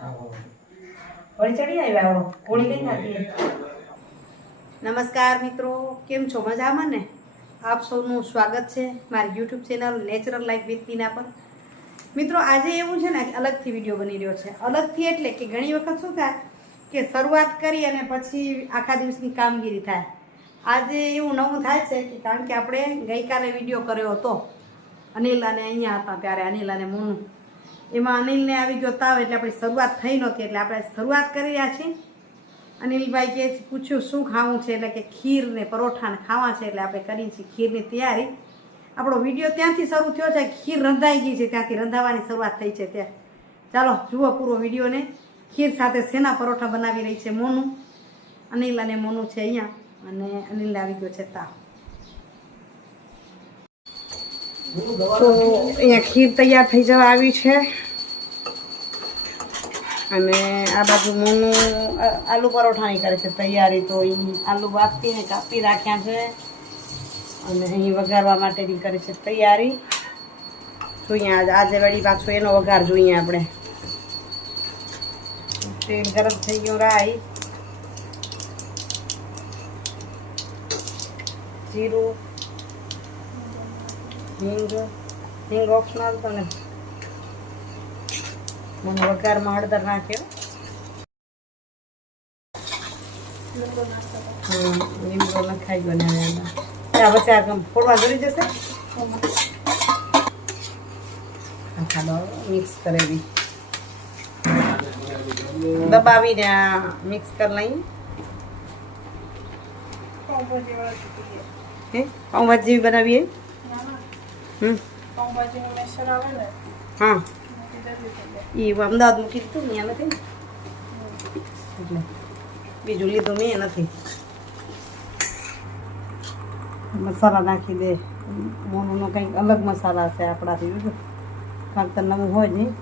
વળી ચડી આવ્યા કોળી કઈ નાખીએ. નમસ્કાર મિત્રો, કેમ છો? મજામાં ને? આપ સૌનું સ્વાગત છે મારી YouTube channel Natural Life with Tina પર. મિત્રો, આજે એવું છે ને, અલગથી વિડીયો બની રહ્યો છે. અલગથી એટલે કે ઘણી વખત શું થાય કે શરૂઆત કરી અને પછી આખા દિવસની કામગીરી થાય. આજે એવું નવું થાય છે કે કારણ કે આપણે ગઈકાલે વિડીયો કર્યો હતો અનિલ અને અહીંયા હતા ત્યારે અનિલ અને મોનું, એમાં અનિલને આવી ગયો તાવ એટલે આપણી શરૂઆત થઈ નહોતી, એટલે આપણે શરૂઆત કરી રહ્યા છીએ. અનિલભાઈ કે પૂછ્યું શું ખાવું છે, એટલે કે ખીર ને પરોઠા ખાવા છે, એટલે આપણે કરીએ છીએ ખીરની તૈયારી. આપણો વિડીયો ત્યાંથી શરૂ થયો છે, ખીર રંધાઈ ગઈ છે, ત્યાંથી રંધાવાની શરૂઆત થઈ છે ત્યાં. ચાલો જુઓ પૂરો વિડીયોને. ખીર સાથે શેના પરોઠા બનાવી રહી છે મોનું. અનિલ અને મોનું છે અહીંયા અને અનિલને આવી ગયો છે તાવ. તો અહીંયા ખીર તૈયાર થઈ જવા આવી છે અને આ બાજુ મોનું આલુ પરોઠાની કરે છે તૈયારી. તો એ આલુ બાફીને કાપી રાખ્યા છે અને અહીં વઘારવા માટેની કરે છે તૈયારી. જોઈએ આજે વળી પાછું એનો વઘાર જોઈએ આપણે. તેલ ગરમ થઈ ગયું, રાઈ, જીરું, હિંગ ઓપ્શનલ. તો ને મને વઘારમાં હળદર નાખ્યો. લીમડો નખાઈ ગયો ને આ વચ્ચે ફોડવા જરી જશે. મિક્સ કરેલી દબાવીને મિક્સ કરી લઈ. પાઉંભાજી જેવી બનાવીએ. હા, એ અમદાવાદ મૂકી દીધું ને નથી ને, એટલે બીજું લીધું મેં નથી. મસાલા નાખી દે. મોનુનો કંઈક અલગ મસાલા છે આપણાથી, કારણ કે નવું હોય નહીં.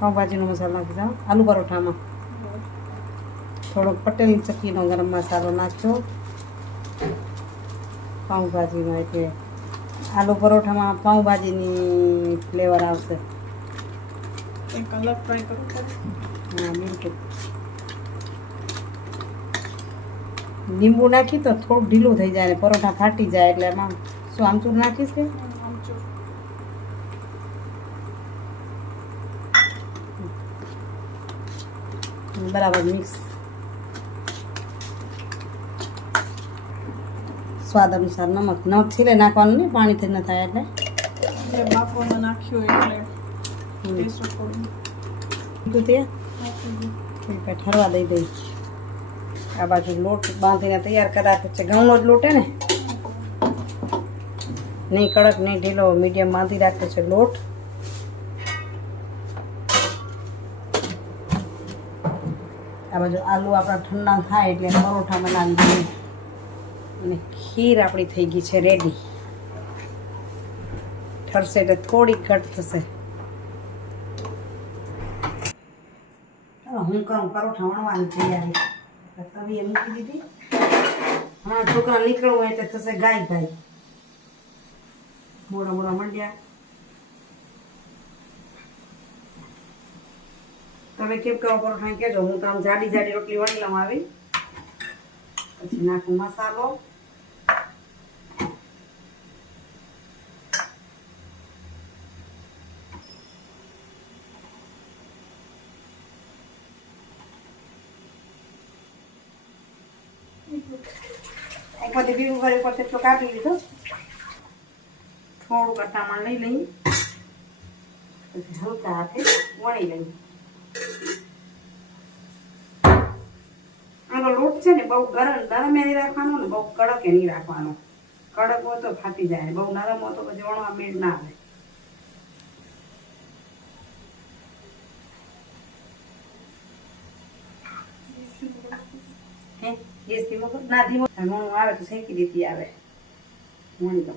પાઉંભાજીનો મસાલો નાખીશ. આલુ પરોઠામાં થોડોક પટેલી ચક્કીનો ગરમ મસાલો નાખજો પાઉંભાજીમાં, એટલે આલુ પરોઠામાં પાઉંભાજીની ફ્લેવર આવશે. એક અલગ ટ્રાય કરું. હા બિલકુલ. લીંબુ નાખી તો થોડું ઢીલું થઈ જાય ને પરોઠા ફાટી જાય, એટલે એમાં શું આમચૂર નાખીશ કે બરાબર મિક્સ. સ્વાદ અનુસાર નમક છીલે નાખવાનું નહીં, પાણીથી ન થાય એટલે. બાફવામાં નાખ્યું એટલે તે ઠરવા દઈ દઈ. આ બાજુ લોટ બાંધીને તૈયાર કરાવે છે. ઘઉંનો જ લોટ હે ને, નહીં કડક નહીં ઢીલો, મીડિયમ બાંધી રાખે છે લોટ. આ બાજુ આલુ આપણા ઠંડા થાય એટલે પરોઠા બનાવી દઈએ. અને ખીર આપણી થઈ ગઈ છે રેડી. ઠરશે એટલે થોડીક ઘટ થશે. ચાલો હું કરું પરોઠા વણવાની તૈયારી. તવીએ મૂકી દીધી. હા, છોકરા નીકળવું હોય એટલે થશે ગાય ગાય. મોડા મોડા મંડ્યા. તમે કેમ કરો પરોઠા કહેજો. હું તો આમ જાડી જાડી રોટલી વણી લઉં આવી. પછી નાખું મસાલો. એક બધી બીજું ઘરે પર તેટલો કાઢી લીધો. થોડું કટામણ લઈ લઈ, પછી હલકા હાથે વણી લઈ. આનો લોટ છે ને બહુ નરમ નહીં રાખવાનો ને બહુ કડક એ નહીં રાખવાનો. કડક હોય તો ફાટી જાય, બહુ નરમ હોય તો પછી વણવા મેળ ના આવે. ગેસ ધીમો ના ધીમો મોણું આવે તો શેકી દીધી આવે. વણી દો.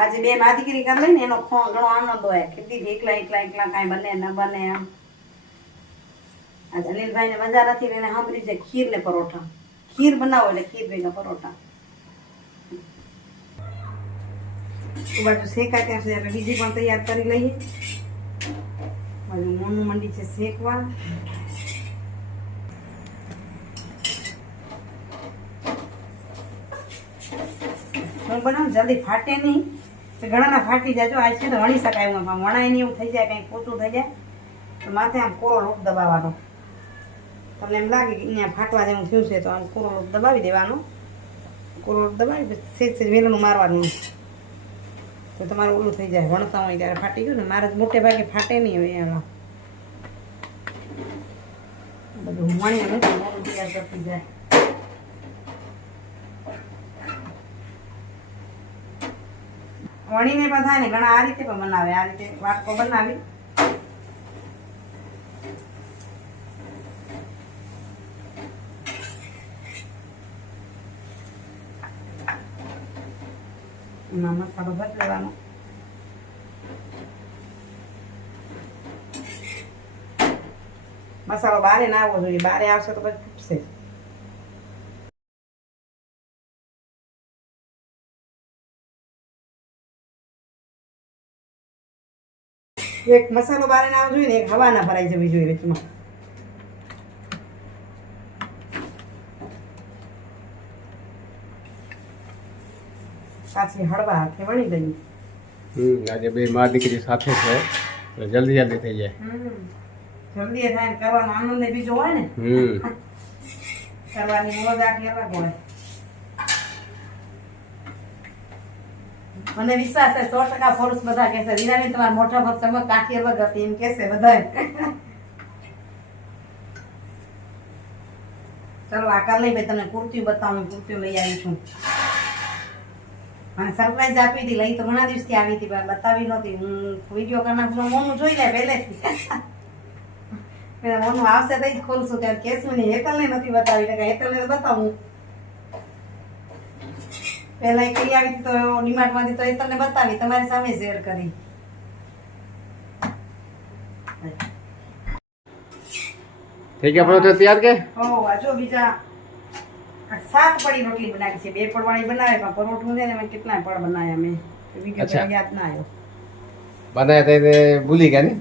આજે બે માદીગીરી કરી લઈને એનો ઘણો આનંદ હોય. કેટલી એકલા એકલા એકલા કાંઈ બને ન બને એમ. આજે અનિલભાઈને મજા નથી, એને સાંભળી છે ખીર ને પરોઠા. ખીર બનાવો એટલે ખીર ભેગા પરોઠા. બાજુ શેકાય ત્યાં સુધી આપણે બીજી પણ તૈયાર કરી લઈએ. હજુ મોનું મંડી છે શેકવા. હું બનાવું જલ્દી ફાટે નહીં, ઘણાના ફાટી જાય. જો આજ છે તો વણી શકાય એવું, પણ વણાય નહીં એવું થઈ જાય, કંઈ પોચું થઈ જાય તો માથે આમ કોરો લોટ દબાવવાનો. તમને એમ લાગે કે અહીંયા ફાટવા જેવું થયું છે તો આમ કોરો લોટ દબાવી દેવાનો. કોરો લોટ દબાવી સેજ વેલણું મારવાનું તો તમારું ઓલું થઈ જાય. વણતા હોય ત્યારે ફાટી ગયું ને. મારે મોટે ભાગે ફાટે નહીં હવે એમાં બધું વણીએ નથી મોડું તૈયાર કરતી જાય. વણીને પણ થાય ને ઘણા આ રીતે પણ બનાવે. આ રીતે વાટકો બનાવી એમાં મસાલો ભરી લેવાનો. મસાલો બારે ના આવવો જોઈએ, બારે આવશે તો પછી ફૂટશે. એક મસાલો બારે ના આવવો જોઈએ ને એક હવા ના ભરાઈ જવી જોઈએ વચમાં. પાછી હળવા હાથે વણી દઈએ. આજે બે મા દીકરી સાથે છે તો જલ્દી જલ્દી થઈ જાય. જલ્દી થાય ને કરવાનો આનંદ બીજો હોય ને. કરવાની મોજ આખી અલગ હોય. મને વિશ્વાસ છે 100% ફોર્સ બધા કહેશે વિરાની તમારા મોઢા પર ચમક કાઠી અલગ હતી એમ કહેશે બધા. ચલો આ કર લઈ ભાઈ, તમને કુર્તી બતાવું. કુર્તી લઈ આવી છું અને સરપ્રાઈઝ આપી હતી. લઈ તો ઘણા દિવસથી આવી હતી પણ બતાવી નહોતી. હું વિડીયો કરનાર મોનું જોઈ લે પહેલેથી. મોનું આવશે તો જ ખોલશું ત્યારે કેશું નહીં. હેતલને નથી બતાવી એટલે હેતલને તો બતાવું. પહેલા એક લઈ આવી તો ડીમાર્ટમાંથી તો હેતલને બતાવી, તમારી સામે શેર કરી. થઈ ગયા પરોઠા તૈયાર કે? હો જો બીજા 7 પડી રોટલી બનાવી છે. 2 પડવાળી બનાવે પણ પરોઠું ને મેં કેટલા પડ બનાવ્યા મેં વિડીયો યાદ ના આવ્યો. બનાવ્યા તે ભૂલી ગયા ને?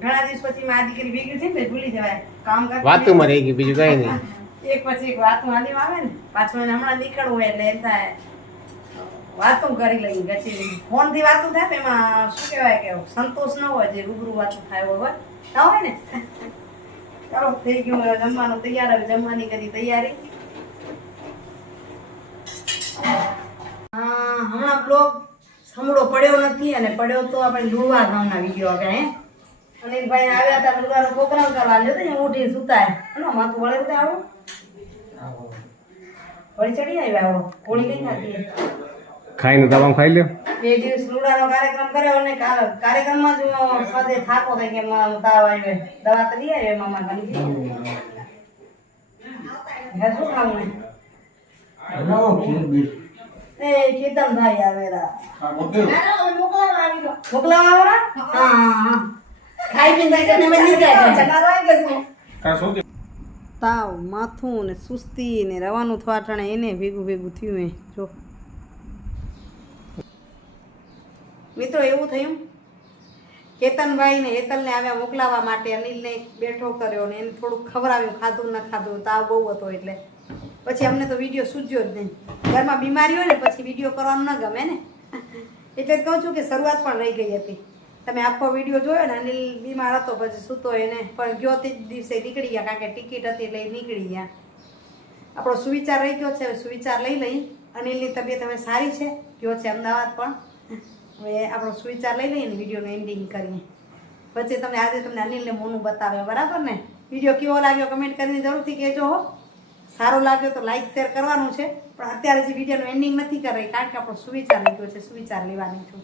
ઘણા દિવસ પછી મારી દીકરી ભેગી થઈ ને ભૂલી જવાય. કામ કરતી વાતું માં રહી ગઈ, બીજું કઈ નહીં. એક પછી એક વાતું હાલી આવે ને. પાછું એને હમણાં નીકળવું હોય એટલે એમ થાય વાતું કરી લઈ ગચી. ફોન થી વાતું થાય ને એમાં શું કહેવાય કે સંતોષ ન હોય. જે રૂબરૂ વાતું થાય હોય ના હોય ને. ચાલો થઈ ગયું જમવાનું તૈયાર. હવે જમવાની કરી તૈયારી. હમણાં બ્લોગ સમડો પડ્યો નથી અને પડ્યો તો આપણે લુવા ગામના વિડીયો આપણે અનિલભાઈ આવ્યા હતા લુગાનો પ્રોગ્રામ કરવા લ્યો તો ઉઠી સુતાય એનો માથું વળે તો આવું વળી ચડી આવ્યા આવો કોળી કઈ ખાતી ખાઈને દવા ખાઈ લ્યો. 2 દિવસ લુડાનો કાર્યક્રમ કર્યો અને કાર્યક્રમમાં જ સ્વાદે થાકો થાય કે તાવ આવે દવા તો લઈ આવે મામા ઘણી શું ખાવું એ કેતનભાઈ આવેલા મોકલાવા આવેલા. હા ખાઈ પીને તાવ માથું ને સુસ્તી ને રવાનું થવાટાણે એને ભેગું ભેગું થયું. એ જો મિત્રો એવું થયું કેતનભાઈ ને હેતલને આવ્યા મોકલાવા માટે. અનિલને બેઠો કર્યો ને એને થોડુંક ખવડાવ્યું. ખાધું ન ખાધું તાવ બહુ હતો એટલે પછી અમને તો વિડીયો સૂજ્યો જ નહીં. ઘરમાં બીમારી હોય ને પછી વિડીયો કરવાનું ન ગમે ને. એટલે જ કહું છું કે શરૂઆત પણ રહી ગઈ હતી. તમે આખો વિડીયો જોયો ને અનિલ બીમાર હતો પછી સૂતો એને પણ ગયો તે દિવસે નીકળી ગયા કારણ કે ટિકિટ હતી એટલે નીકળી ગયા. આપણો સુવિચાર રહી ગયો છે. હવે સુવિચાર લઈ લઈ. અનિલની તબિયત હવે સારી છે, ગયો છે અમદાવાદ પણ. હવે આપણો સુવિચાર લઈ લઈએ ને વિડીયોનું એન્ડિંગ કરીએ. પછી તમને આજે તમને અનિલને મોનું બતાવે બરાબર ને. વિડીયો કેવો લાગ્યો કમેન્ટ કરીને જરૂરથી કહેજો હો. સારો લાગ્યો તો લાઈક શેર કરવાનું છે પણ અત્યારે જે વિડીયોનું એન્ડિંગ નથી કરી કારણ કે આપણો સુવિચાર લીધો છે. સુવિચાર લેવાની છું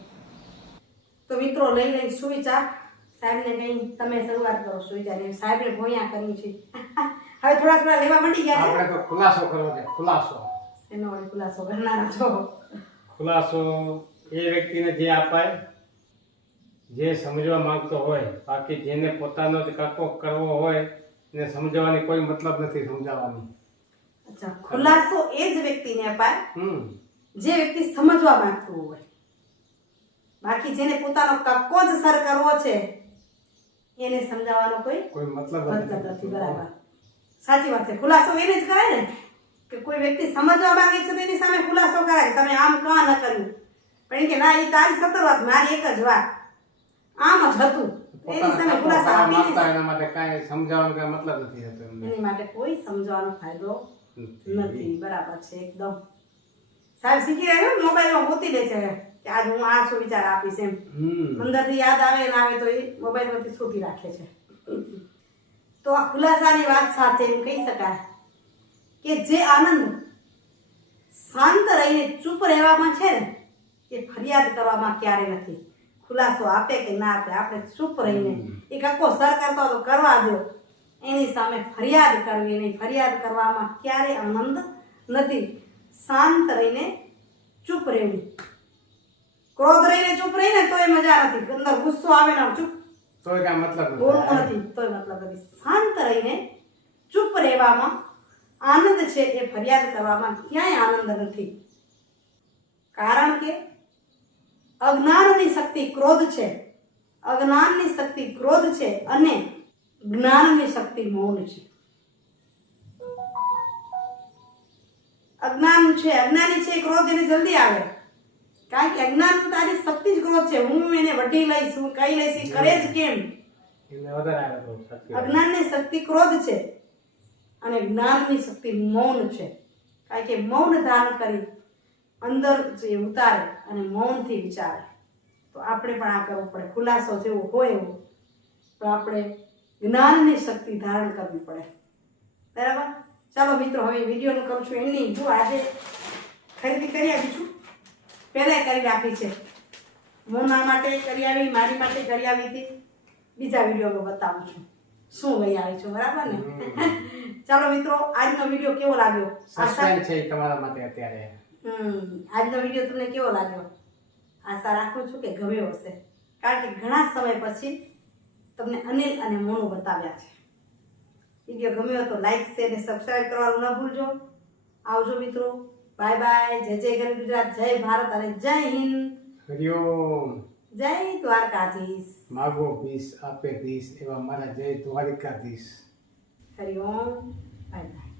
તો મિત્રો લઈ લઈ સુવિચાર. સાહેબને કહી તમે શરૂઆત કરો સુવિચાર. સાહેબને ભોયા કરી છે. હવે થોડા થોડા લેવા માંડી ગયા આપણે તો ખુલાસો કરવો છે. ખુલાસો એનો વળી ખુલાસો કરનારા છો. ખુલાસો એ વ્યક્તિને જે અપાય જે સમજવા માંગતો હોય. બાકી જેને પોતાનો જ કાકો કરવો હોય એને સમજાવવાની કોઈ મતલબ નથી. સમજાવવાની અચ્છા ખુલાસો એ જ વ્યક્તિને અપાય જે વ્યક્તિ સમજવા માંગતું હોય. બાકી જેને પોતાનો કક્કો જ સર કરવો છે એને સમજાવવાનો કોઈ કોઈ મતલબ હરકત નથી. બરાબર, સાચી વાત છે. ખુલાસો એને જ કરાય ને કે કોઈ વ્યક્તિ સમજવા માંગે છે તો એની સામે ખુલાસો કરાય કે તમે આમ કાં ન કર્યું, પણ એ કે ના, એ તારી 17 વાત, મારી એક જ વાત, આમ જ હતું. એની સામે ખુલાસો આપીને માંગતા એના માટે કાંઈ સમજાવવાનો કાંઈ મતલબ નથી રહેતો એમને. એની માટે કોઈ સમજવાનો ફાયદો નથી. બરાબર છે, એકદમ સાહેબ શીખી રહ્યા છે. મોબાઈલમાં ગોતી લે છે કે આજ હું આ શું વિચાર આપીશ એમ. અંદરથી યાદ આવે ના આવે તો એ મોબાઈલમાંથી શોધી રાખે છે. તો આ ખુલાસાની વાત સાથે એમ કહી શકાય કે જે આનંદ શાંત રહીને ચૂપ રહેવામાં છે ને, એ ફરિયાદ કરવામાં ક્યારે નથી. ખુલાસો આપે કે ના આપે, આપણે ચૂપ રહીને એ કક્કો સર કરતો તો કરવા દો, એની સામે ફરિયાદ કરવી નહીં. ફરિયાદ કરવામાં ક્યારે આનંદ નથી. શાંત રહીને ચૂપ રહેવું. ક્રોધ રહીને ચૂપ રહીને તોય મજા નથી. અંદર ગુસ્સો આવે ને ચૂપ તોય કાંઈ મતલબ બોલવું નથી, તોય મતલબ નથી. શાંત રહીને ચૂપ રહેવામાં આનંદ છે, એ ફરિયાદ કરવામાં ક્યાંય આનંદ નથી. કારણ કે અજ્ઞાનની શક્તિ ક્રોધ છે, અજ્ઞાનની શક્તિ ક્રોધ છે અને જ્ઞાનની શક્તિ મૌન છે. અજ્ઞાન છે, અજ્ઞાની છે, ક્રોધ એને જલ્દી આવે, કારણ કે અજ્ઞાનતાની શક્તિ જ ક્રોધ છે. હું એને વઢી લઈશ, હું કઈ લઈશ, એ કરે જ કેમ? એને વધારે આવે તો સાચી વાત. અજ્ઞાનની શક્તિ ક્રોધ છે અને જ્ઞાનની શક્તિ મૌન છે. કારણ કે મૌન ધારણ કરી અંદર જે ઉતારે અને મૌનથી વિચારે. તો આપણે પણ આ કરવું પડે. ખુલાસો જેવો હોય એવો તો આપણે જ્ઞાનની શક્તિ ધારણ કરવી પડે. બરાબર. ચાલો મિત્રો, હવે વિડીયોનું કહું છું એની. જો આજે ખરીદી કરી આવી છું, પહેલાં કરી રાખી છે. મોના માટે કરી આવી, મારી માટે કરી આવી હતી. બીજા વિડીયોમાં બતાવું છું શું લઈ આવી છું. બરાબર ને? ચાલો મિત્રો, આજનો વિડીયો કેવો લાગ્યો? સસ્પેન્સ છે તમારા માટે અત્યારે. આજનો વિડીયો તમને કેવો લાગ્યો? આશા રાખું છું કે ગમ્યો હશે, કારણ કે ઘણા સમય પછી તમને અનિલ અને મોનું બતાવ્યા છે. વિડીયો ગમ્યો તો લાઈક, શેર અને સબસ્ક્રાઈબ કરવાનું ન ભૂલજો. આવજો મિત્રો. Bye bye. જય જય ગરવી ગુજરાત, જય ભારત અને જય હિન્દ. હરિઓમ. જય દ્વારકાધીશ. માગો ભીસ આપે ધીસ, એવા મારા જય દ્વારિકાધીશ. હરિઓમ. Bye bye.